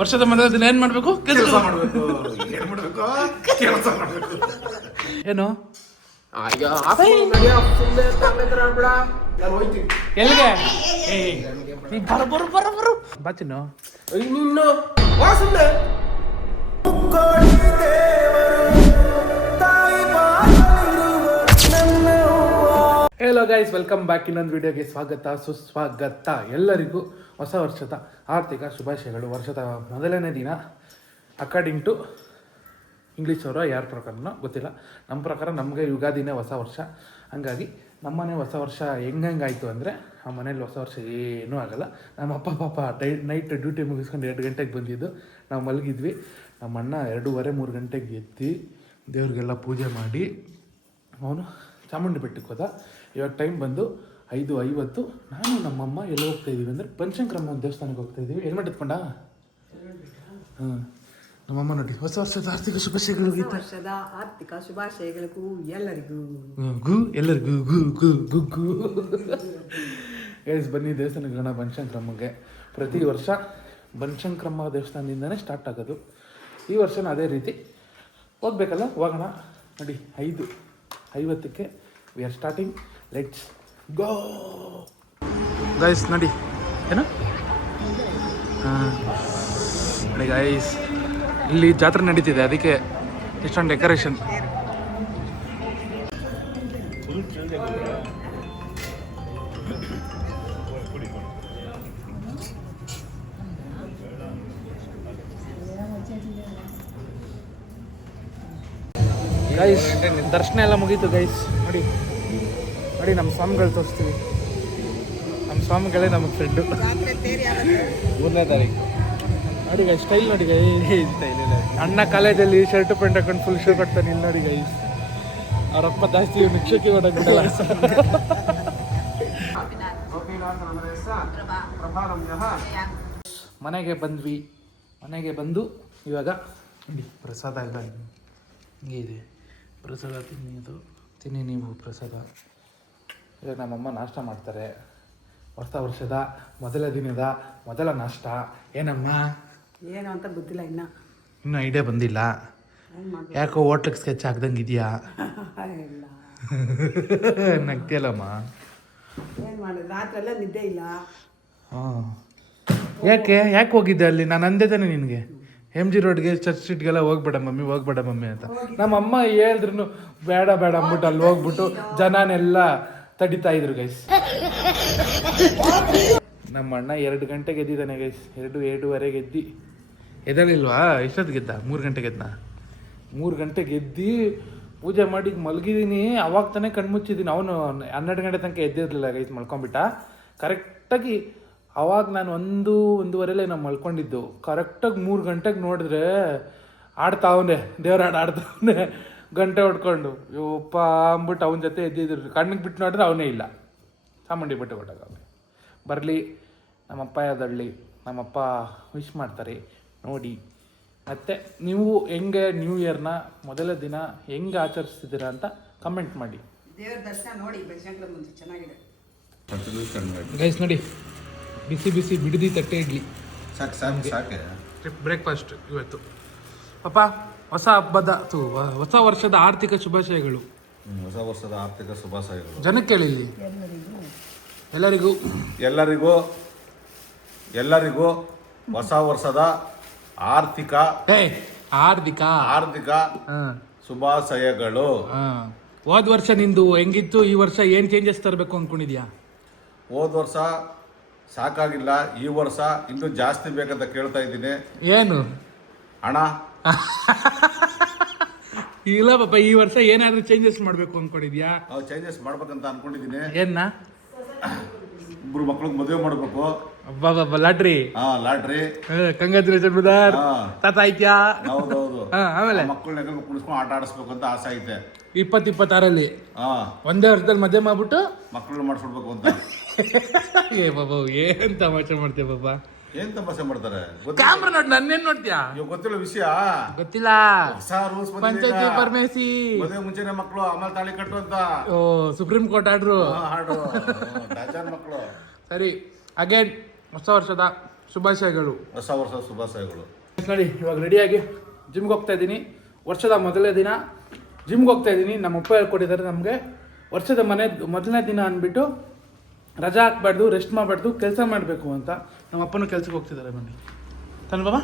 ವರ್ಷದ ಮೊದಲ ದಿನ ಏನ್ ಮಾಡ್ಬೇಕು? ಕೆಲಸ ಮಾಡಬೇಕು. ಏನು ಮಾಡಬೇಕು? ಕೆಲಸ ಮಾಡಬೇಕು. ಏನು ಅಯ್ಯೋ ನಾನು ಹೋಯ್ತೀನಿ. ಎಲ್ಲಿಗೆ? ಬರು ಬಾಚಿನ್ನು ನಿನ್ನ ವಾಸನೆ ಹೇಲೋ ಗೈಸ್, ವೆಲ್ಕಮ್ ಬ್ಯಾಕ್. ಇನ್ನೊಂದು ವಿಡಿಯೋಗೆ ಸ್ವಾಗತ ಸುಸ್ವಾಗತ. ಎಲ್ಲರಿಗೂ ಹೊಸ ವರ್ಷದ ಆರ್ಥಿಕ ಶುಭಾಶಯಗಳು. ವರ್ಷದ ಮೊದಲನೇ ದಿನ ಅಕಾರ್ಡಿಂಗ್ ಟು ಇಂಗ್ಲೀಷ್ ಅವರ ಯಾರ ಪ್ರಕಾರನೋ ಗೊತ್ತಿಲ್ಲ. ನಮ್ಮ ಪ್ರಕಾರ ನಮಗೆ ಯುಗಾದಿನೇ ಹೊಸ ವರ್ಷ. ಹಾಗಾಗಿ ನಮ್ಮನೆ ಹೊಸ ವರ್ಷ ಹೆಂಗಾಯಿತು ಅಂದರೆ ಆ ಮನೇಲಿ ಹೊಸ ವರ್ಷ ಏನೂ ಆಗಲ್ಲ. ನಮ್ಮ ಅಪ್ಪ ಪಾಪ ನೈಟ್ ಡ್ಯೂಟಿ ಮುಗಿಸ್ಕೊಂಡು 2 ಗಂಟೆಗೆ ಬಂದಿದ್ದು. ನಾವು ಮಲಗಿದ್ವಿ. ನಮ್ಮ ಅಣ್ಣ 2:30-3 ಗಂಟೆಗೆ ಎದ್ದು ದೇವ್ರಿಗೆಲ್ಲ ಪೂಜೆ ಮಾಡಿ ಅವನು ಚಾಮುಂಡಿ ಬೆಟ್ಟಕ್ಕೆ ಹೋದ. ಇವಾಗ ಟೈಮ್ ಬಂದು 5:50. ನಾನು ನಮ್ಮಮ್ಮ ಎಲ್ಲಿ ಹೋಗ್ತಾ ಇದ್ದೀವಿ ಅಂದರೆ ಬನಶಂಕರಮ್ಮ ಒಂದು ದೇವಸ್ಥಾನಕ್ಕೆ ಹೋಗ್ತಾ ಇದ್ದೀವಿ. ಹೆಲ್ಮೆಟ್ ಎತ್ಕೊಂಡ? ಹಾಂ, ನಮ್ಮಮ್ಮ ನೋಡಿ. ಹೊಸ ವರ್ಷದ ಆರ್ಥಿಕ ಶುಭಾಶಯಗಳು. ವರ್ಷದ ಆರ್ಥಿಕ ಶುಭಾಶಯಗಳಿಗೂ ಎಲ್ಲರಿಗೂ ಎಲ್ಲರಿಗೂ ಗು ಗು ಗು ಗು. ಗೈಸ್, ಬನ್ನಿ ದೇವಸ್ಥಾನಕ್ಕೆ ಹೋಗೋಣ ಬನಶಂಕರಮ್ಮಗೆ. ಪ್ರತಿ ವರ್ಷ ಬನಶಂಕರಮ್ಮ ದೇವಸ್ಥಾನದಿಂದನೇ ಸ್ಟಾರ್ಟ್ ಆಗೋದು. ಈ ವರ್ಷನೂ ಅದೇ ರೀತಿ ಹೋಗ್ಬೇಕಲ್ಲ, ಹೋಗೋಣ. ನೋಡಿ 5:50ಕ್ಕೆ we are starting. Let's go guys. ನೋಡಿ ಏನು ನೋಡಿ ಗೈಸ್, ಇಲ್ಲಿ ಜಾತ್ರೆ ನಡೀತಿದೆ, ಅದಕ್ಕೆ ಇಷ್ಟೊಂದು ಡೆಕೋರೇಷನ್. ಗೈಸ್, ದರ್ಶನ ಎಲ್ಲ ಮುಗೀತು ಗೈಸ್. ನೋಡಿ ನೋಡಿ, ನಮ್ಮ ಸ್ವಾಮಿಗಳು ತೋರಿಸ್ತೀವಿ. ನಮ್ಮ ಸ್ವಾಮಿಗಳೇ ನಮ್ಮ ಫ್ರೆಂಡು. 3ನೇ ತಾರೀಕು ನೋಡಿ ಗೈಸ್. ಸ್ಟೈಲ್ ನೋಡಿ ಗೈಸ್. ಅಣ್ಣ ಕಾಲೇಜಲ್ಲಿ ಶರ್ಟ್ ಪ್ಯಾಂಟ್ ಹಾಕೊಂಡು ಫುಲ್ ಶೂ ಕೊಡ್ತಾನೆ. ಇಲ್ಲಿ ನೋಡಿ ಗೈಸ್, ಅವರಪ್ಪ ಜಾಸ್ತಿ ನಿಕ್ಷಕ್ಕೆ ಹೊಡೋದಿಲ್ಲ. ಮನೆಗೆ ಬಂದ್ವಿ. ಮನೆಗೆ ಬಂದು ಇವಾಗ ನೋಡಿ ಪ್ರಸಾದ ಎಲ್ಲ ಹಿಂಗೆ ಇದೆ. ಪ್ರಸಾದ ತಿನ್ನಿ ನೀವು ಪ್ರಸಾದ. ಇವಾಗ ನಮ್ಮಮ್ಮ ನಾಷ್ಟ ಮಾಡ್ತಾರೆ. ಹೊಸ ವರ್ಷದ ಮೊದಲ ದಿನದ ಮೊದಲ ನಾಷ್ಟ. ಏನಮ್ಮ? ಏನು ಅಂತ ಗೊತ್ತಿಲ್ಲ ಇನ್ನೂ ಐಡಿಯಾ ಬಂದಿಲ್ಲ. ಯಾಕೋ ಹೋಟ್ಲಿಗೆ ಸ್ಕೆಚ್ ಹಾಕ್ದಂಗೆ ಇದೆಯಾ? ನಗ್ತಿಯಲ್ಲಮ್ಮ. ಏನು ಮಾಡೋದು, ರಾತ್ರಿ ಎಲ್ಲ ನಿದ್ದೆ ಇಲ್ಲ. ಹಾಂ, ಯಾಕೆ ಹೋಗಿದ್ದೆ ಅಲ್ಲಿ? ನಾನು ಅಂದೆ ತಾನೆ ನಿನಗೆ, MG ರೋಡ್ಗೆ ಚರ್ಚ್ ಸ್ಟ್ರೀಟ್ಗೆಲ್ಲ ಹೋಗ್ಬೇಡ ಮಮ್ಮಿ ಅಂತ. ನಮ್ಮಮ್ಮ ಹೇಳಿದ್ರು ಬೇಡ ಅಂದ್ಬಿಟ್ಟು ಅಲ್ಲಿ ಹೋಗ್ಬಿಟ್ಟು ಜನನೆಲ್ಲ ತಡಿತಾ ಇದ್ರು ಗೈಸ್. ನಮ್ಮ ಅಣ್ಣ 2 ಗಂಟೆಗೆ ಎದ್ದಿದ್ದಾನೆ ಗೈಸ್. 2:30 ಎದ್ದು ಎದಳಿಲ್ವಾ? ಎಷ್ಟೊತ್ತಿಗೆ ಗೆದ್ದ? 3 ಗಂಟೆಗೆ ಎದ್ದ. 3 ಗಂಟೆಗೆ ಎದ್ದು ಪೂಜೆ ಮಾಡಿ ಮಲಗಿದ್ದೀನಿ. ಅವಾಗ ತಾನೇ ಕಣ್ಮುಚ್ಚಿದ್ದೀನಿ. ಅವನು 12 ಗಂಟೆ ತನಕ ಎದ್ದಿರಲಿಲ್ಲ ಗೈಸ್, ಮಲ್ಕೊಂಬಿಟ್ಟ. ಕರೆಕ್ಟಾಗಿ ಅವಾಗ ನಾನು 1-1:30 ನಾವು ಮಲ್ಕೊಂಡಿದ್ದು. ಕರೆಕ್ಟಾಗಿ 3 ಗಂಟೆಗೆ ನೋಡಿದ್ರೆ ಆಡ್ತಾವನೆ, ದೇವ್ರ ಆಡ್ತಾವನೆ ಗಂಟೆ ಹೊಡ್ಕೊಂಡು. ಯಪ್ಪ ಅಂದ್ಬಿಟ್ಟು ಅವನ ಜೊತೆ ಎದ್ದಿದ್ರು. ಕಣ್ಣಿಗೆ ಬಿಟ್ಟು ನೋಡಿದ್ರೆ ಅವನೇ ಇಲ್ಲ. ಚಾಮುಂಡಿ ಬೆಟ್ಟ ಕೊಟ್ಟಾಗ ಅವನು ಬರಲಿ. ನಮ್ಮಪ್ಪ ಯಾವ್ದಳ್ಳಿ, ನಮ್ಮಪ್ಪ ವಿಶ್ ಮಾಡ್ತಾರೆ ನೋಡಿ. ಮತ್ತು ನೀವು ಹೆಂಗೆ ನ್ಯೂ ಇಯರ್ನ ಮೊದಲ ದಿನ ಹೆಂಗೆ ಆಚರಿಸ್ತಿದ್ದೀರಾ ಅಂತ ಕಮೆಂಟ್ ಮಾಡಿ. ದೇವ್ರ ದರ್ಶನ ನೋಡಿ ಬನಶಂಕರ ಮುಂದೆ ಚೆನ್ನಾಗಿದೆ ಗೈಸ್. ನೋಡಿ ಬಿಸಿ ಬಿಡದಿ ತಟ್ಟೆ ಇಡ್ಲಿ. ಸಾಕೆ ಬ್ರೇಕ್ಫಾಸ್ಟ್ ಇವತ್ತು. ಪಾಪ ಹೊಸ ಹಬ್ಬದ ಹೊಸ ವರ್ಷದ ಆರ್ಥಿಕ ಶುಭಾಶಯಗಳು. ಹೊಸ ವರ್ಷದ ಆರ್ಥಿಕ ಶುಭಾಶಯಗಳು. ಜನಕ್ಕೆ ಹೇಳಿಲ್ಲಿ. ಎಲ್ಲರಿಗೂ ಹೊಸ ವರ್ಷದ ಆರ್ಥಿಕ ಶುಭಾಶಯಗಳು. ಹೋದ ವರ್ಷ ನಿಂದು ಹೆಂಗಿತ್ತು? ಈ ವರ್ಷ ಏನು ಚೇಂಜಸ್ ತರಬೇಕು ಅಂದ್ಕೊಂಡಿದ್ಯಾ? ಹೋದ ವರ್ಷ ಸಾಕಾಗಿಲ್ಲ, ಈ ವರ್ಷ ಇನ್ನೂ ಜಾಸ್ತಿ ಬೇಕಂತ ಕೇಳ್ತಾ ಇದ್ದೀನಿ. ಏನು ಹಣ? ಇಲ್ಲ ಪಾಪ, ಈ ವರ್ಷ ಏನಾದ್ರೂ ಚೇಂಜಸ್ ಮಾಡಬೇಕು ಅಂದ್ಕೊಂಡಿದ್ಯಾ? ಚೇಂಜಸ್ ಮಾಡ್ಬೇಕಂತ ಅನ್ಕೊಂಡಿದ್ದೀನಿ. ಏನ್ನ? 3 ಮಕ್ಳಿಗೆ ಮದುವೆ ಮಾಡಬೇಕು. ಲಾಟ್ರಿ. ಲಾಟ್ರಿ. Congratulation brother. ತಾತ ಆಯ್ತ್ಯಾ? ಹೌದೌದು. ಆಮೇಲೆ ಮಕ್ಕಳನ್ನ ಕುಣಿಸ್ಕೊಂಡು ಆಟ ಆಡಿಸ್ಬೇಕು ಅಂತ ಆಸೆ ಐತೆ. 2026 ಒಂದೇ ವರ್ಷದಲ್ಲಿ ಮದುವೆ ಮಾಡ್ಬಿಟ್ಟು ಮಕ್ಕಳನ್ನ ಮಾಡಿಸ್ಬಿಡ್ಬೇಕು ಅಂತ. ಏ ಬಾಬಾ, ಏನ್ ತಮಾಷೆ ಮಾಡ್ತೀಯ ಬಾಬಾ? ಏನ್ ತಮಾಷೆ ಮಾಡ್ತಾರೆ? ಕ್ಯಾಮ್ರಾ ನೋಡಿ, ನನ್ನೇನ್ ನೋಡ್ತೀಯಾ? ಗೊತ್ತಿಲ್ಲ ವಿಷಯ. ಗೊತ್ತಿಲ್ಲ. ಹೊಸ ರೂಲ್ಸ್ ಪಂಚಾಯತಿ ಪರಮೇಸಿ ಮದುವೆ ಮುಂಚೆನೆ ಮಕ್ಕಳು ಆಮೇಲೆ ತಾಳಿ ಕಟ್ಟು ಅಂತ. ಓ, ಸುಪ್ರೀಂ ಕೋರ್ಟ್ ಆರ್ಡ್ರು. ಹಾಡು ಡಜನ್ ಮಕ್ಕಳು. ಸರಿ, ಅಗೇನ್ ಹೊಸ ವರ್ಷದ ಶುಭಾಶಯಗಳು. ಹೊಸ ವರ್ಷದ ಶುಭಾಶಯಗಳು. ನೋಡಿ ಇವಾಗ ರೆಡಿಯಾಗಿ ಜಿಮ್ಗೆ ಹೋಗ್ತಾ ಇದ್ದೀನಿ. ವರ್ಷದ ಮೊದಲನೇ ದಿನ ಜಿಮ್ಗೆ ಹೋಗ್ತಾ ಇದ್ದೀನಿ. ನಮ್ಮ ಅಪ್ಪ ಹೇಳ್ಕೊಟ್ಟಿದ್ದಾರೆ ನಮಗೆ ವರ್ಷದ ಮೊದಲನೇ ದಿನ ಅಂದ್ಬಿಟ್ಟು ರಜಾ ಹಾಕ್ಬಾರ್ದು, ರೆಸ್ಟ್ ಮಾಡಬಾರ್ದು, ಕೆಲಸ ಮಾಡಬೇಕು ಅಂತ. ನಮ್ಮ ಅಪ್ಪನೂ ಕೆಲ್ಸಕ್ಕೆ ಹೋಗ್ತಿದ್ದಾರೆ ಬನ್ನಿ ತಾನೆ ಬಾಬಾ.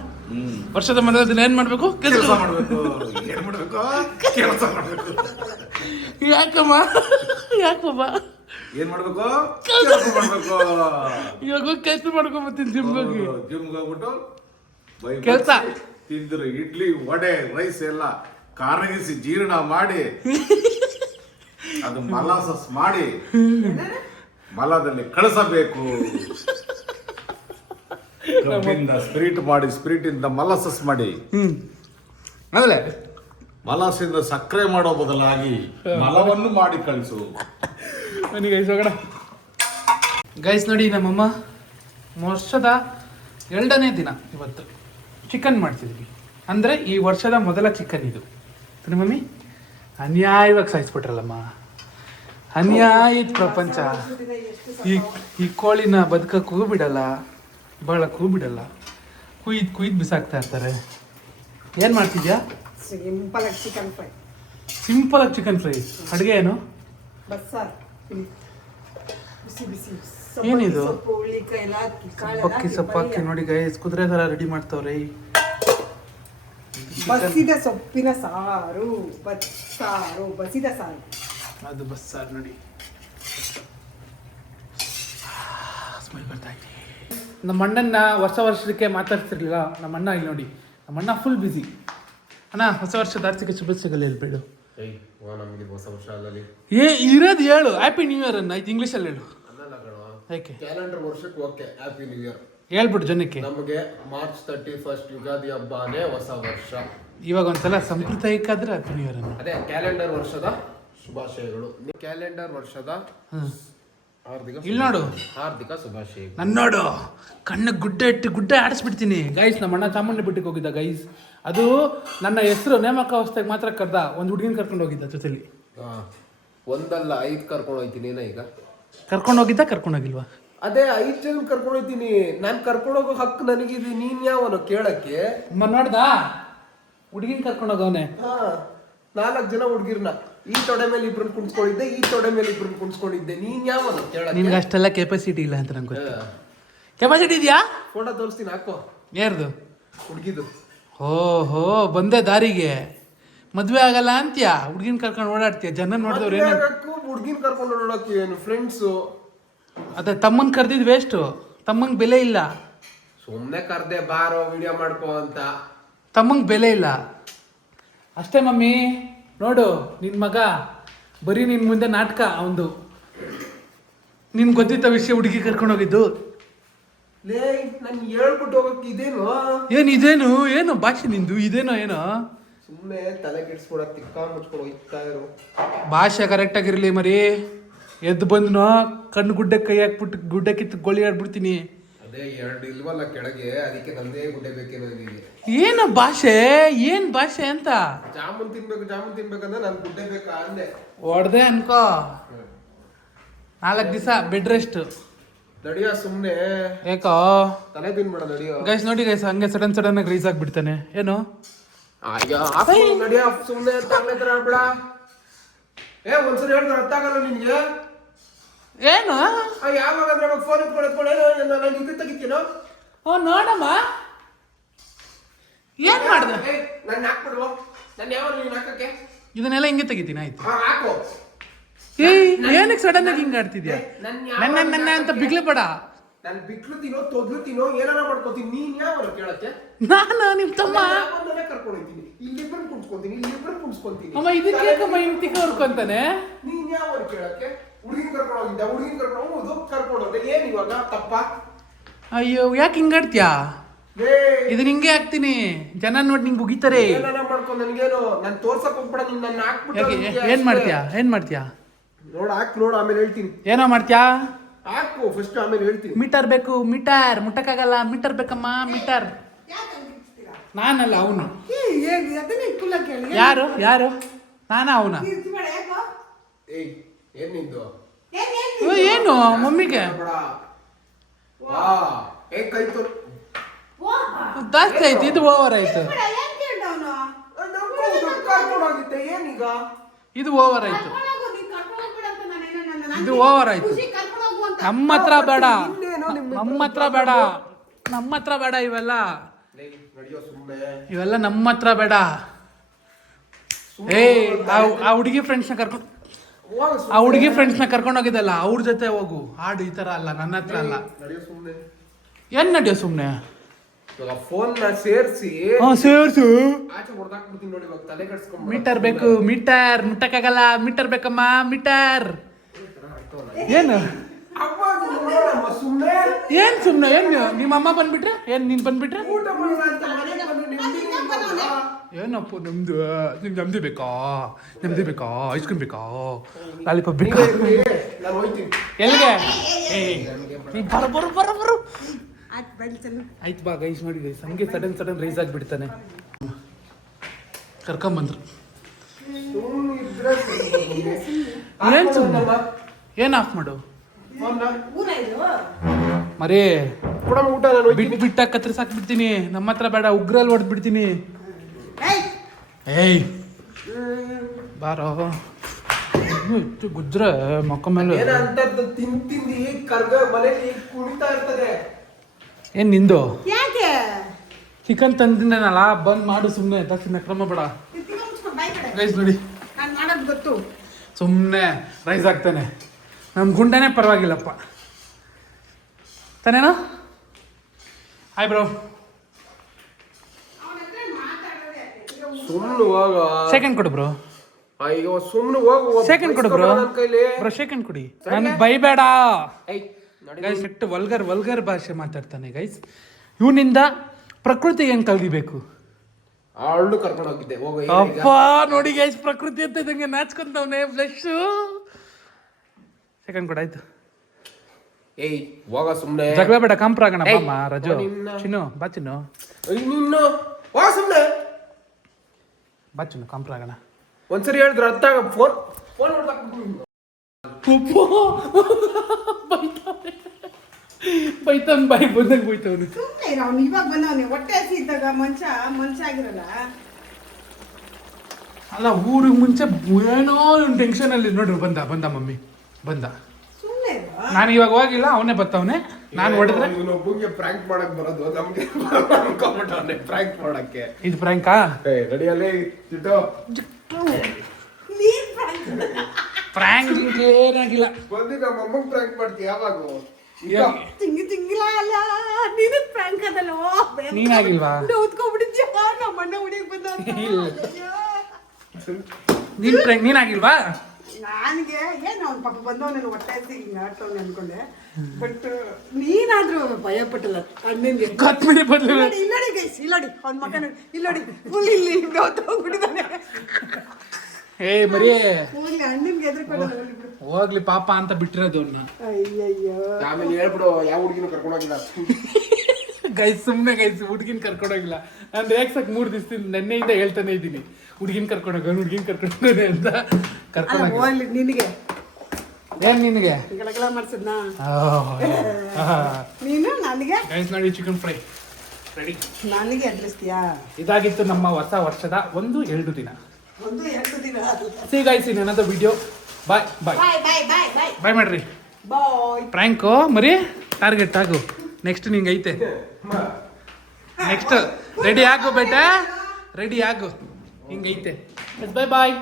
ವರ್ಷದ ಮೊದಲನೇ ದಿನ ಏನು ಮಾಡಬೇಕು? ಕೆಲಸ ಮಾಡಬೇಕು. ಏನು ಮಾಡಬೇಕು? ಕೆಲಸ ಮಾಡಬೇಕು. ಯಾಕಮ್ಮ ಯಾಕೆ ಬಾಬಾ? ಏನು ಮಾಡಬೇಕು? ಕೆಲಸ ಮಾಡಬೇಕು. ಇವಾಗ ಕೆಲಸ ಮಾಡ್ಕೊಂಬತ್ತೀನಿ ಜಿಮ್ಗೆ ಹೋಗಿ. ಜಿಮ್ಗೆ ಹೋಗ್ಬಿಟ್ಟು ಕೆಲಸ ತಿಂದ್ರು ಇಡ್ಲಿ ವಡೆ ರೈಸ್ ಎಲ್ಲ ಕಾರಗಿಸಿ ಜೀರ್ಣ ಮಾಡಿ ಅದು ಮಲಾಸಸ್ ಮಾಡಿ ಮಲದಲ್ಲಿ ಕಳಿಸಬೇಕು. ಸ್ಪಿರಿಟ್ ಇಂದ ಮಲಾಸಸ್ ಮಾಡಿ ಅದಲ್ಲೇ ಮಲಾಸಿಂದ ಸಕ್ಕರೆ ಮಾಡೋ ಬದಲಾಗಿ ಮಲವನ್ನು ಮಾಡಿ ಕಳಿಸು. ಬನ್ನಿ ಗೈಸ್ ಹೋಗೋಣ. ಗೈಸ್ ನೋಡಿ ನಮ್ಮಮ್ಮ ವರ್ಷದ 2ನೇ ದಿನ ಇವತ್ತು ಚಿಕನ್ ಮಾಡ್ತಿದ್ವಿ. ಅಂದರೆ ಈ ವರ್ಷದ ಮೊದಲ ಚಿಕನ್ ಇದು. ಮಮ್ಮಿ ಅನ್ಯಾಯವಾಗಿ ಸಾಯಿಸ್ಬಿಟ್ರಲ್ಲಮ್ಮ. ಅನ್ಯಾಯದ ಪ್ರಪಂಚ. ಈ ಕೋಳಿನ ಬದುಕಕ್ಕೂ ಬಿಡಲ್ಲ, ಬಾಳಕ್ಕೂ ಬಿಡಲ್ಲ. ಕುಯ್ದು ಬಿಸಾಕ್ತಾ ಇರ್ತಾರೆ. ಏನು ಮಾಡ್ತಿದ್ಯಾ? ಸಿಂಪಲ್ ಆಗಿ ಚಿಕನ್ ಫ್ರೈ. ಸಿಂಪಲ್ ಆಗಿ ಚಿಕನ್ ಫ್ರೈ. ಅಡುಗೆ ಏನು? ಬಸ್ಸಾರು ಬಿಸಿ ಬಿಸಿ ಏನಿದು? ಹುಳಿಕಾಯಿ ಎಲ್ಲ ಹಾಕಿ ಸೊಪ್ಪಕ್ಕಿ ಸೊಪ್ಪಾಕಿ ನೋಡಿ ಗೈಸ್ ಕುದುರೆ ಥರ ರೆಡಿ ಮಾಡ್ತಾವ್ರೆ. ಬಸಿದ ಸೊಪ್ಪಿನ ಸಾರು, ಬಸ್ಸಾರು, ಬಸಿದ ಸಾರು. ಅದು ಬಸ್ಸಾರು ನೋಡಿ. ಸ್ಮೆಲ್ ಬರ್ತಾ ಇದೆ. ನಮ್ಮ ಅಣ್ಣನ ವರ್ಷಕ್ಕೆ ಮಾತಾಡ್ತಿರ್ಲಿಲ್ಲ ನಮ್ಮ ಅಣ್ಣ. ಇಲ್ಲಿ ನೋಡಿ ನಮ್ಮ ಅಣ್ಣ ಫುಲ್ ಬ್ಯುಸಿ. ಅಣ್ಣ ಹೊಸ ವರ್ಷದ ಆರ್ಥಿಕ ಶುಭಾಶಯಗಳು ಹೇಳ್ಬೇಡು. ಹೊಸ ವರ್ಷ ಅಲ್ಲಲ್ಲಿ ಇರೋದು ಹೇಳು. ಹ್ಯಾಪಿ ನ್ಯೂ ಇಯರ್ ಅನ್ನ ಇದು ಇಂಗ್ಲೀಷಲ್ಲಿ ಹೇಳು. ಯಾಕೆ ಕ್ಯಾಲೆಂಡರ್ ವರ್ಷಕ್ಕೆ ಓಕೆ ಹ್ಯಾಪಿ ನ್ಯೂ ಇಯರ್ ಹೇಳ್ಬಿಟ್ಟು ಜನಕ್ಕೆ. ನಮಗೆ ಮಾರ್ಚ್ 31 ಯುಗಾದಿ ಹಬ್ಬನೇ ಹೊಸ ವರ್ಷ. ಇವಾಗ ಒಂದ್ಸಲ ಸಾಂಪ್ರದಾಯಿಕ ಆದ್ರೆ ಹ್ಯಾಪಿ ನ್ಯೂ ಇಯರ್ ಅನ್ನ. ಅದೇ ಕ್ಯಾಲೆಂಡರ್ ವರ್ಷದ ಶುಭಾಶಯಗಳು. ಕ್ಯಾಲೆಂಡರ್ ವರ್ಷದ ಇಲ್ಲಿ ನೋಡು ಹಾರ್ದಿಕ ಶುಭಾಶಯಗಳು. ನನ್ನ ನೋಡು ಕಣ್ಣ ಗುಡ್ಡ ಆಡಿಸ್ಬಿಡ್ತೀನಿ ಗೈಸ್. ನಮ್ಮ ಅಣ್ಣ ಚಾಮುಂಡಿ ಬೆಟ್ಟಕ್ಕೆ ಹೋಗಿದ್ದ ಗೈಸ್. ಅದು ನನ್ನ ಹೆಸರು ನೇಮಕ ಅವಸ್ಥೆಗೆ ಮಾತ್ರ ಕರ್ದ. ಒಂದು ಹುಡುಗಿನ ಕರ್ಕೊಂಡು ಹೋಗಿದ್ದ ಜೊತೆಲಿ. ಒಂದಲ್ಲ 5 ಕರ್ಕೊಂಡು ಹೋಗ್ತೀನಿ. ಏನ ಈಗ ಕರ್ಕೊಂಡು ಹೋಗಿಲ್ವಾ? ಅದೇ 5 ಜನ ಕರ್ಕೊಂಡು ಹೋಗ್ತೀನಿ. ನಾನು ಕರ್ಕೊಂಡು ಹೋಗೋ ಹಕ್ಕು ನನಗಿದೆ. ನೀನ್ ಯಾವನು ಕೇಳಕ್ಕೆ? ನೋಡ್ದಾ ಹುಡುಗಿನ ಕರ್ಕೊಂಡು ಹೋಗವನೆ. 4 ಜನ ಹುಡುಗಿರ್ನ ಈ ತೊಡೆ ಮೇಲೆ ಇಬ್ರನ್ನ ಕುಣಿಸ್ಕೊಂಡಿದ್ದೆ, ಈ ತೊಡೆ ಮೇಲೆ ಇಬ್ರನ್ನ ಕುಣಿಸ್ಕೊಂಡಿದ್ದೆ. ನೀನ್ ಯಾವನು ಕೇಳಕ್ಕೆ? ನಿನ್ಗೆ ಅಷ್ಟೆಲ್ಲ ಕೆಪಾಸಿಟಿ ಇಲ್ಲ ಅಂತ ನಂಗೆ ಗೊತ್ತು. ಕೆಪಾಸಿಟಿ ಇದೆಯಾ? ಫೋಟೋ ತೋರಿಸ್ತೀನಿ, ಹಾಕೋ. ಯಾರ್ದು? ಹುಡುಗಿದು. ಓಹೋ ಬಂದೆ ದಾರಿಗೆ. ಮದ್ವೆ ಆಗಲ್ಲ ಅಂತ್ಯಾ? ಹುಡುಗಿನ ಕರ್ಕೊಂಡು ಓಡಾಡ್ತೀಯ. ಜನ ನೋಡಿದವ್ರು ಏನು? ಹುಡುಗಿನ ಕರ್ಕೊಂಡು ಓಡಾಡಕ್ಕೆ ಏನು ಫ್ರೆಂಡ್ಸು? ಅದೇ ತಮ್ಮನ್ ಕರ್ದಿದ್ ವೇಸ್ಟು. ತಮ್ಮಂಗೆ ಬೆಲೆ ಇಲ್ಲ. ಸುಮ್ಮನೆ ಕರ್ದೆ ಬಾರೋ ವಿಡಿಯೋ ಮಾಡ್ಕೋ ಅಂತ. ತಮ್ಮಂಗೆ ಬೆಲೆ ಇಲ್ಲ ಅಷ್ಟೇ ಮಮ್ಮಿ. ನೋಡು ನಿನ್ನ ಮಗ ಬರೀ ನಿನ್ನ ಮುಂದೆ ನಾಟಕ ಅವಂದು. ನಿನ್ಗೆ ಗೊತ್ತಿದ್ದ ವಿಷಯ ಹುಡುಗಿ ಕರ್ಕೊಂಡು ಹೋಗಿದ್ದು. ಲೇ ನಾನು ಹೇಳ್ಬಿಟ್ಟು ಹೋಗಕ್ಕೆ ಇದೇನು ಏನು ಭಾಷೆ ನಿಂದು? ಇದೇನೋ ಏನೋ ಸುಮ್ಮನೆ ತಲೆ ಕೆಡ್ಸ್ಕೊಡಕ್ ತಿಕ್ಕ ಮುಚ್ಕೊಂಡು ಹೋಗ್ತಾ ಇರೋ. ಭಾಷೆ ಕರೆಕ್ಟಾಗಿರಲಿ ಮರಿ. ಎದ್ದು ಬಂದ್ನೋ ಕಣ್ಣು ಗುಡ್ಡಕ್ಕೆ ಕೈ ಹಾಕ್ಬಿಟ್ಟು ಗುಡ್ಡ ಕಿತ್ತು ಗೋಳಿ ಆಡ್ಬಿಡ್ತೀನಿ. ಅದೇ 2 ಇಲ್ವಲ್ಲ ಕೆಳಗೆ, ಅದಕ್ಕೆ ನಂದೇ ಗುಡ್ಡೆ ಬೇಕೇನೋ ನಿನಗೆ. ಏನು ಭಾಷೆ? ಏನು ಭಾಷೆ ಅಂತ? ಜಾಮೂನ್ ತಿನ್ಬೇಕಂದ್ರೆ ನಾನು ಗುಡ್ಡೆ ಬೇಕಾ ಅಂದೆ. ಹೊಡ್ದೆ ಅನ್ಕೋ. 4 ದಿವಸ ಬೆಡ್ ರೆಸ್ಟ್. ನಡಿಯೋ ಸುಮ್ಮನೆ. ಏಕೋ ತಲೆ ತಿನ್ಬೇಡ ನಡಿಯೋ. ಗೈಸ್ ನೋಡಿ ಗೈಸ್ ಹಂಗೆ ಸಡನ್ ಆಗಿ ರೈಸ್ ಆಗ್ಬಿಡ್ತಾನೆ. ಏನು ನಡಿಯೋ ಸುಮ್ಮನೆ ತಲೆ ತರ ಆಡ್ಬೇಡ. ಒಂದ್ಸರಿ ಹೇಳಿದ್ರೆ ಅರ್ಥ ಆಗಲ್ಲ ನಿನ್ಗೆ. ಏನು ಯಾವಾಗ ಫೋನ್ ಎತ್ಕೊಂಡು ನಾನು ಇದು ತೆಗಿತೀನೋ ನೋಡಮ್ಮ. ಏನ್ ಮಾಡ್ದೆ? ನನ್ನ ಹಾಕ್ಬಿಡುವ. ನಾನು ಯಾವ ನೀನು ಹಾಕಕ್ಕೆ ಇದನ್ನೆಲ್ಲ ಹಿಂಗೆ ತೆಗಿತೀನಿ. ಆಯ್ತು ಹಾಕು. ಏನಕ್ಕೆ ಸಡನ್ ಆಗಿ ಹಿಂಗೆ ಆಡ್ತಿದ್ಯಾ? ನನ್ನ ಅಂತ ಬಿಗ್ಲೆ ಬೇಡ. ನಾನು ಬಿಕ್ಲು ತಿನ್ನೋ ತೊದ್ಲು ತಿನ್ನೋ ಏನಾರ ಮಾಡ್ಕೋತೀನಿ. ನೀನ್ ಯಾವ ಕೇಳಕ್ಕೆ? ನಾನು ನಿಮ್ ತಮ್ಮ ಕರ್ಕೊಂಡೋಗ್ತೀನಿ. ಇಲ್ಲಿಬ್ರನ್ನ ಕುಣಿಸ್ಕೊಂತೀನಿ. ಅಮ್ಮ ಇದಕ್ಕೆ ಇಂತಿಗೆ ಹೊರ್ಕೊಂತಾನೆ. ನೀನ್ ಯಾವ ಕೇಳಕ್ಕೆ? ಹುಡುಗಿನ ಕರ್ಕೊಂಡು ಹೋಗಿದ್ದ, ಹುಡುಗಿನ ಕರ್ಕೊಂಡು ಹೋದೆ. ಏನ್ ಇವಾಗ ತಪ್ಪ? ಅಯ್ಯೋ ಯಾಕೆ ಹಿಂಗಾಡ್ತೀಯಾ? ಇದನ್ನ ಹಿಂಗೆ ಹಾಕ್ತೀನಿ. ಜನ ನೋಡಿ ನಿಂಗೆ ಉಗಿತಾರೆ. ಏನಾರ ಮಾಡ್ಕೊಂಡು ನನ್ಗೇನು ನಾನು ತೋರ್ಸಕ್ ಹೋಗ್ಬೇಡ. ನೀನ್ ನನ್ನ ಹಾಕ್ಬಿಟ್ಟು ಏನ್ ಮಾಡ್ತೀಯಾ? ನೋಡು ಆಮೇಲೆ ಹೇಳ್ತೀನಿ. ಏನೋ ಮಾಡ್ತೀಯಾ? ಹಾಕು ಫಸ್ಟ್ ಆಮೇಲೆ ಹೇಳ್ತೀನಿ. ಮೀಟರ್ ಬೇಕು. ಮೀಟರ್ ಮುಟ್ಟಕ್ಕಾಗಲ್ಲ. ಮೀಟರ್ ಬೇಕಮ್ಮ. ಮೀಟರ್ ನಾನಲ್ಲ ಅವನು. ಯಾರು ನಾನ ಅವನ? ಏನ್ ನಿಂದು? ಏನು ಮಮ್ಮಿಗೆ ಕೈ ಜಾಸ್ತಿ ಆಯ್ತು, ಇದು ಓವರ್ ಆಯ್ತು, ಏನ್ ಕೇಳ್ದ ಅವ್ನು? ಕರ್ಕೊಂಡೋಗಿದ್ದೆ ಏನೀಗ? ಇದು ಓವರ್ ಆಯ್ತು, ಕರ್ಕೊಂಡೋಗು, ನೀನ್ ಕರ್ಕೊಂಡೋಗ್ಬಿಡು ಅಂತ ನಾನು ಇದು ಓವರ್ ಆಯ್ತು. ಖುಷಿ ಕರ್ಕೊಂಡೋಗು ಅಂತ. ನಮ್ಮ ಹತ್ರ ಬೇಡ, ಇನ್ನೇನೋ ನಮ್ಮ ಹತ್ರ ಬೇಡ, ನಮ್ಮ ಹತ್ರ ಬೇಡ ಇವೆಲ್ಲ, ನಡಿಯೋ ಸುಮ್ಮನೆ. ಇವೆಲ್ಲ ನಮ್ಮ ಹತ್ರ ಬೇಡ. ಏ ಆ ಹುಡುಗಿ ಫ್ರೆಂಡ್ಸ್ನ ಕರ್ಕೊಂಡು, ಆ ಹುಡುಗಿ ಫ್ರೆಂಡ್ಸ್ನ ಕರ್ಕೊಂಡು ಹೋಗಿದ್ದಲ್ಲ ಅವ್ರ ಜೊತೆ ಹೋಗು. ಹಾಡು ಈ ತರ ಅಲ್ಲ, ನನ್ನ ಹತ್ರ ಅಲ್ಲ. ನಡಿಯೋ ಸುಮ್ಮನೆ. ಏನ್ ನಡೆಯೋ ಸುಮ್ನೆ? ಇವಾಗ ಫೋನ್ ನ ಸೇರಿಸಿ ಸೇರ್ಸು. ಆಚೆ ಹೊಡೆದಾಕ್ಬಿಡ್ತೀನಿ ನೋಡಿ, ಇವಾಗ ತಲೆ ಕೆಡ್ಸ್ಕೊಂಡ್ ಮೀಟರ್ ಬೇಕು, ಮೀಟರ್ ಮುಟ್ಟಕ್ಕಾಗಲ್ಲ, ಮೀಟರ್ ಬೇಕಮ್ಮ, ಮೀಟರ್. ಏನು ಸುಮ್ಮನೆ. ಏನ್ ಸುಮ್ನೆ? ಏನ್ ನಿಮ್ಮ ಅಮ್ಮ ಬಂದ್ಬಿಟ್ರೆ, ಏನ್ ನೀನ್ ಬಂದ್ಬಿಟ್ರೆ? ಊಟ ಮಾಡೋಣ ಅಂತ ಮನೆಗೆ ಬಂದು ನೆಮ್ಮದಿ. ಏನಪ್ಪ ನಮ್ದು, ನಿಮ್ಗೆ ನಮ್ದು ಬೇಕಾ, ನಮ್ದು ಬೇಕಾ, ಐಸ್ ಕ್ರೀಮ್ ಬೇಕಾ, ಲಾಲಿಪಾಪ್ ಬೇಕಾ? ನಾನು ಹೋಯ್ತೀನಿ. ಎಲ್ಲಿಗೆ? ನೀ ಬರ ಬರು ಬರ ಬರು. ಆಯ್ತು ಬೈಲ್ ಚೆನ್ನ. ಆಯ್ತು ಬಾ ಗೈಸ್, ನೋಡಿ ಗೈಸ್, ಹಂಗೆ ಸಡನ್ ರೈಸ್ ಆಗಿಬಿಡ್ತಾನೆ. ಕರ್ಕೊಂಬಂದ್ರು. ಸುಮ್ಮನೆ ಇದ್ರೆ ಏನ್ ಸುಮ್ಮನೆ? ಏನ್ ಆಫ್ ಮಾಡು ಊರ ಇದು ಮರೇ, ಕೊಡಮ್ಮ ಊಟ. ನಾನು ಬಿಟ್ಟು ಬಿಟ್ಟಾಗ ಕತ್ರಿಸಾಕ್ಬಿಡ್ತೀನಿ. ನಮ್ಮ ಹತ್ರ ಬೇಡ, ಉಗ್ರಲ್ಲಿ ಹೊಡೆದ್ಬಿಡ್ತೀನಿ. ಏಯ್ ಏಯ್ ಬಾರೋ, ಇಷ್ಟು ಗುಜ್ರ ಮಕ್ಕ ಮೇಲೆ. ಏನ ಅಂತದ್ದು ತಿಂದಿ ಕರ್ಗ ಮನೆಗೆ ಕುಣಿತಾ ಇರ್ತದೆ. ಏನ್ ನಿಂದು? ಯಾಕೆ ಚಿಕನ್ ತಂದಿನಲ್ಲ, ಬಂದ್ ಮಾಡು ಸುಮ್ಮನೆ, ತಕ್ಷಣ ಕ್ರಮ ಬೇಡ. ಬಾಯ್ ಕಡೆ ಗೈಸ್ ನೋಡಿ, ನಾನು ಮಾಡೋದು ಗೊತ್ತು. ಸುಮ್ಮನೆ ರೈಸ್ ಆಗ್ತಾನೆ. ನಮ್ಮ ಗುಂಡನೇ ಪರವಾಗಿಲ್ಲಪ್ಪ ತಾನೇನೋ? Hi bro. ಸುಮ್ಮನೆ ಹೋಗ. ಸೆಕೆಂಡ್ ಕೊಡು ಬ್ರೋ. ಅಯ್ಯೋ ಸುಮ್ಮನೆ ಹೋಗು. ಸೆಕೆಂಡ್ ಕೊಡು ಬ್ರೋ. ನನ್ನ ಕೈಲಿ. ಬ್ರೋ ಸೆಕೆಂಡ್ ಕೊಡಿ. ನನಗೆ ಬೈಬೇಡ ಏಯ್ ನಡಿ. ಗೈಸ್. ಎಷ್ಟು ವಲ್ಗರ್ ಭಾಷೆ ಮಾತಾಡ್ತಾನೆ ಗೈಸ್. ಇವನಿಂದ ಪ್ರಕೃತಿ ಹೆಂಗ್ ಕಲಿಬೇಕು? ಅವಳು ಕರ್ಕೊಂಡು ಹೋಗಿದ್ದೆ. ಹೋಗು. ಅಪ್ಪ ನೋಡಿ ಗೈಸ್, ಪ್ರಕೃತಿ ಅಂತ ಇದಂಗೆ ನಾಚ್ಕೊಂತವನೆ ಫ್ಲೆಶ್. ಸೆಕೆಂಡ್ ಕೊಡ ಆಯ್ತು. ಏಯ್ ಹೋಗ ಸುಮ್ಮನೆ. ಜಗಳ ಬೇಡ, ಕಾಂಪ್ರಾಗಣ ಏಯ್, ಬಾಮ ರಜು. ನಿನ್ನ- ಚಿನ್ನು ಬಾ, ಚಿನ್ನು ನಿನ್ನ ಹೋಗ ಸುಮ್ಮನೆ. ಬಾ, ಚಿನ್ನು ಕಾಂಪ್ರಾಗಣ. ಒಂದ್ಸರಿ ಹೇಳಿದ್ರೆ ಅರ್ಥ ಆಗ. ಫೋನ್ ಹೊಡೆದಾಕ್ಬಿಟ್ಟು ಬೈತಾನ್ ಬಾಯಿ ಬಂದಂಗೆ ಬೈತವನು. ಸುಮ್ಮನೆ ಇರು, ಅವ್ನು ಇವಾಗ ಬಂದವನೇ. ಹೊಟ್ಟೆ ಹಸಿ ಇದ್ದಾಗ ಮನುಷ್ಯ ಆಗಿರಲ್ಲ. ಅಲ್ಲ, ಊರಿಗೆ ಮುಂಚೆ ಏನೋ ಟೆನ್ಷನ್ ಅಲ್ಲಿ ನೋಡ್ರಿ. ಬಂದ ಮಮ್ಮಿ ಬಂದ. ಸುಮ್ಮನೆ ಇರು. ನಾನು ಇವಾಗ ಹೋಗಿಲ್ಲ, ಅವನೇ ಬತ್ತವನೆ. ನಾನು ಹೊಡೆದ್ರೆ ಇವನೊಬ್ಬಂಗೆ ಪ್ರಾಂಕ್ ಮಾಡಕ್ ಬರೋದು, ನಮ್ಗೆ ಅನ್ಕೊಂಡ್ಬಿಟ್ಟವನೆ ಪ್ರಾಂಕ್ ಮಾಡಕ್ಕೆ. ಇದು ಪ್ರ್ಯಾಂಕಾ? ರೆಡಿಯಲ್ಲಿ ಚಿಟ್ಟು ನೀನ್ prank. ಪ್ರ್ಯಾಂಕ್ ಏನಾಗಿಲ್ಲ. ಬಂದು ನಮ್ಮ ಅಮ್ಮಂಗೆ ಪ್ರಾಂಕ್ ಮಾಡ್ತೀಯ ಯಾವಾಗ? ತಿಂಗಿಲ್ಲ ಅಲ್ಲ, ನೀನು ಪ್ರ್ಯಾಂಕ್ ಅದಲ್ಲ. ನೀನಾಗಿಲ್ವಾ? ಓದ್ಕೊಂಡ್ಬಿಟ್ಟಿದ್ಯ ನಮ್ಮ ಅಣ್ಣ ಹುಡುಗಿ ಬಂದ. ನೀನ್ ಪ್ರ್ಯಾಂಕ್ ನೀನಾಗಿಲ್ವಾ? ನನಗೆ ಏನು ಅವ್ನ ಪಾಪ ಬಂದವನೇನು ಹೊಟ್ಟೆ ಹಸಿ ಹಿಂಗೆ ಆಡ್ತವನೆ ಅನ್ಕೊಂಡೆ. ಬಟ್ ನೀನಾದ್ರೂ ಭಯ ಪಟ್ಟಲ್ಲ ಅಣ್ಣನಿಗೆ. ಕೊತ್ತಂಬರಿ ಬದಲು ಇಲ್ಲೋಡಿ ಗೈಸ್, ಇಲ್ಲೋಡಿ ಅವ್ನ ಮಕ್ಕ ನೋಡಿ, ಇಲ್ಲೋಡಿ ಫುಲ್ ಇಲ್ಲಿ ಹೋಗ್ಬಿಟ್ಟಿದ್ದಾನೆ. ಏ ಮರಿ, ಹೋಗ್ಲಿ ಅಣ್ಣನಿಗೆ ಎದ್ರುಕೊಂಡು ಹೋಗ್ಲಿ ಪಾಪ ಅಂತ ಬಿಟ್ಟಿರೋದು ಅವ್ನ. ಅಯ್ಯಯ್ಯೋ. ಆಮೇಲೆ ಹೇಳ್ಬಿಡು ಯಾವ ಹುಡುಗಿನೂ ಕರ್ಕೊಂಡೋಗಿಲ್ಲ. ಗೈಸ್ ಸುಮ್ಮನೆ ಗೈಸ್, ಹುಡುಗಿನ ಕರ್ಕೊಂಡೋಗಿಲ್ಲ. ನಾನು ರೇಗ್ಸಕ್ 3 ದಿವಸದಿಂದ ನೆನ್ನೆಯಿಂದ ಹೇಳ್ತಾನೆ ಇದ್ದೀನಿ, ಹುಡುಗಿನ ಕರ್ಕೊಂಡೋಗನೆ ಅಂತ. ಅಲ್ಲ ಕರ್ಕೊಂಡೋಗಿ ಹೋಗ್ಲಿ ನಿನಗೆ ಏನ್ ನಿನಗೆ ಗಲಗಲ ಮಾಡ್ಸಿದ್ನಾ ಗೈಸ್? ನೀನು ನನಗೆ ನೋಡಿ, ಚಿಕನ್ ಫ್ರೈ ರೆಡಿ. ನನಗೆ ಎದುರಿಸ್ತೀಯಾ? ಇದಾಗಿತ್ತು ನಮ್ಮ ಹೊಸ ವರ್ಷದ 1-2 ದಿನ. 1-2 ದಿನ. See guys in another video. Bye bye bye bye bye bye bye ಮಾಡ್ರಿ. ಬಾಯ್. ಪ್ರ್ಯಾಂಕು ಮರಿ, ಟಾರ್ಗೆಟ್ ಆಗು. ನೆಕ್ಸ್ಟ್ ನಿಂಗೆ ಐತೆ. ನೆಕ್ಸ್ಟ್ ರೆಡಿ ಆಗು ಬೇಟ, ರೆಡಿ ಆಗು. ಹಿಂಗೈತೆ. ಬಾಯ್ ಬಾಯ್.